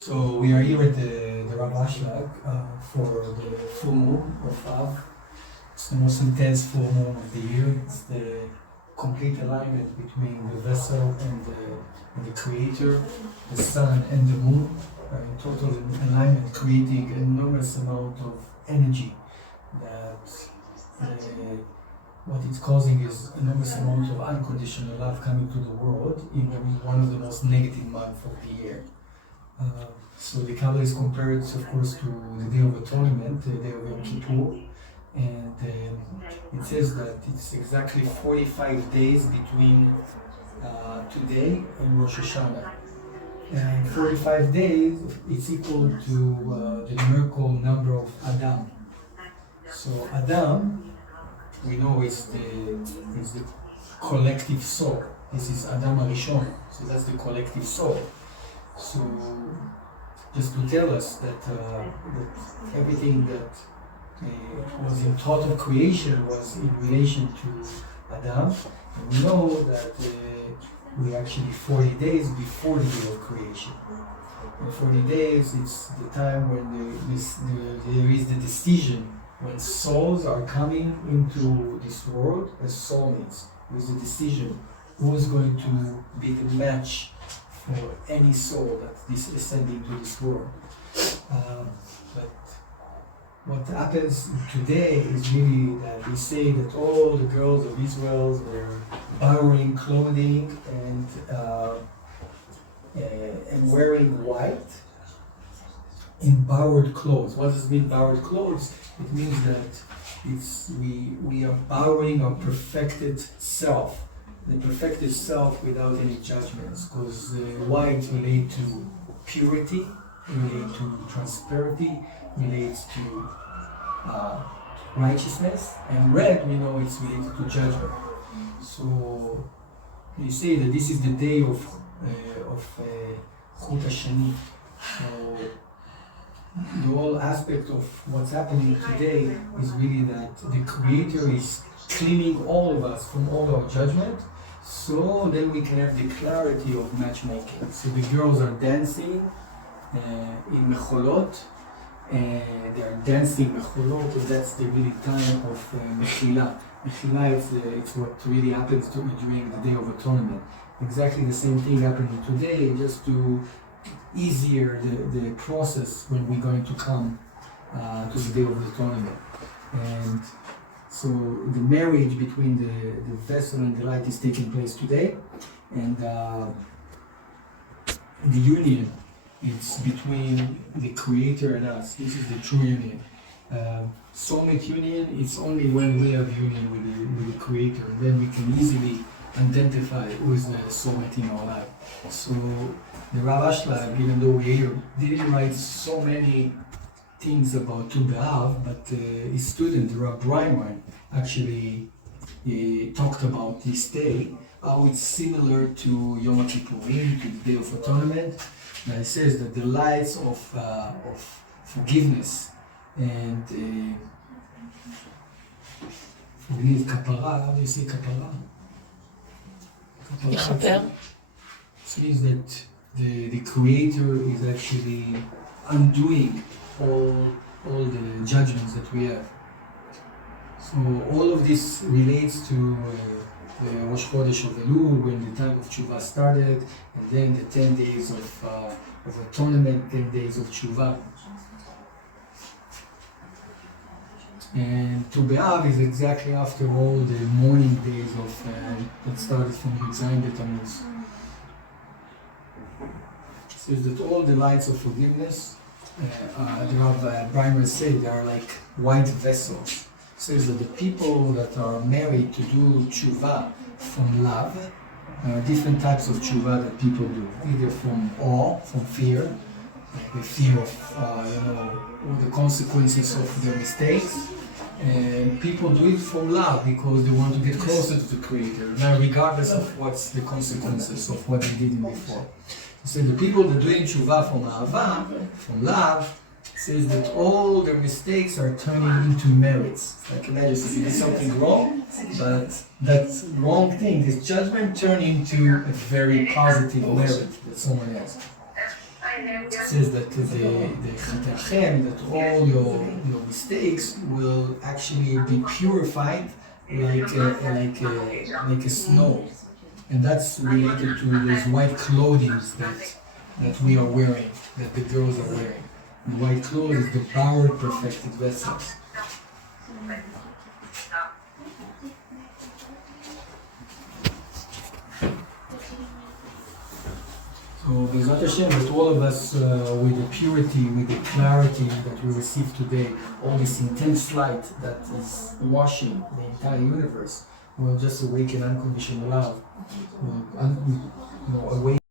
So we are here at the Rav Ashlag for the full moon of Av. It's the most intense full moon of the year. It's the complete alignment between the vessel and the creator, the sun and the moon, in total alignment, creating an enormous amount of energy that what it's causing is enormous amount of unconditional love coming to the world in one of the most negative months of the year. So the Kabbalah is compared, of course, to the Day of Atonement, the Day of Yom Kippur, and it says that it's exactly 45 days between today and Rosh Hashanah. And 45 days is equal to the numerical number of Adam. So Adam, we know, is the collective soul. This is Adam Arishon, so that's the collective soul. So, just to tell us that everything that was in thought of creation was in relation to Adam, and we know that we're actually 40 days before the day of creation. In 40 days, it's the time when there is the decision, when souls are coming into this world as soulmates. There is a decision who is going to be the match for any soul that is ascending to this world. But what happens today is really that we say that all the girls of Israel were borrowing clothing and wearing white in borrowed clothes. What does it mean, borrowed clothes? It means that we are borrowing our perfected self. The perfected self without any judgments, because white relates to purity, relates to transparency, relates to righteousness, and red, we know, it's related to judgment. So you say that this is the day of Chut HaShani. So the whole aspect of what's happening today is really that the Creator is cleaning all of us from all our judgment, so then we can have the clarity of matchmaking. So the girls are dancing in mecholot, and they are dancing mecholot, and that's the really time of mechila. Mechila it's what really happens during the Day of Atonement. Exactly the same thing happening today, just to easier the process when we're going to come to the Day of Atonement. And so the marriage between the vessel and the light is taking place today, and the union, it's between the Creator and us. This is the true union. Soulmate union, it's only when we have union with the Creator, and then we can easily identify who is the soulmate in our life. So the Rav Ashlag, even though we here, didn't write so many things about BeAv, but his student, Rav Breimer, actually talked about this day, how it's similar to Yom Kippurim, to the Day of Atonement. And it says that the lights of forgiveness and forgive kapara, how do you say kapara? Kapara. It means that the Creator is actually undoing all the judgments that we have. So all of this relates to the Rosh Chodesh of Elul, when the time of Tshuva started, and then the 10 days of atonement, 10 days of Tshuva. And Tu BeAv is exactly after all the morning days of that started from Yud Tammuz. It says that all the lights of forgiveness, the Rav Breimer said, they are like white vessels. It says that the people that are married to do tshuva from love, different types of tshuva that people do, either from awe, from fear, like the fear of all the consequences of their mistakes, and people do it from love because they want to get closer to the Creator, now regardless of what's the consequences of what they did before. So the people that are doing tshuva from ahava, from love, says that all their mistakes are turning into merits. Like imagine if you did something wrong, but that wrong thing, this judgment, turned into a very positive merit that someone has. says that that all your mistakes will actually be purified like a snow, and that's related to those white clothing that we are wearing, that the girls are wearing. The white clothes is the powered, perfected vessels. So B'ezrat Hashem, that all of us, with the purity, with the clarity that we receive today, all this intense light that is washing the entire universe, will just awaken unconditional love, will awaken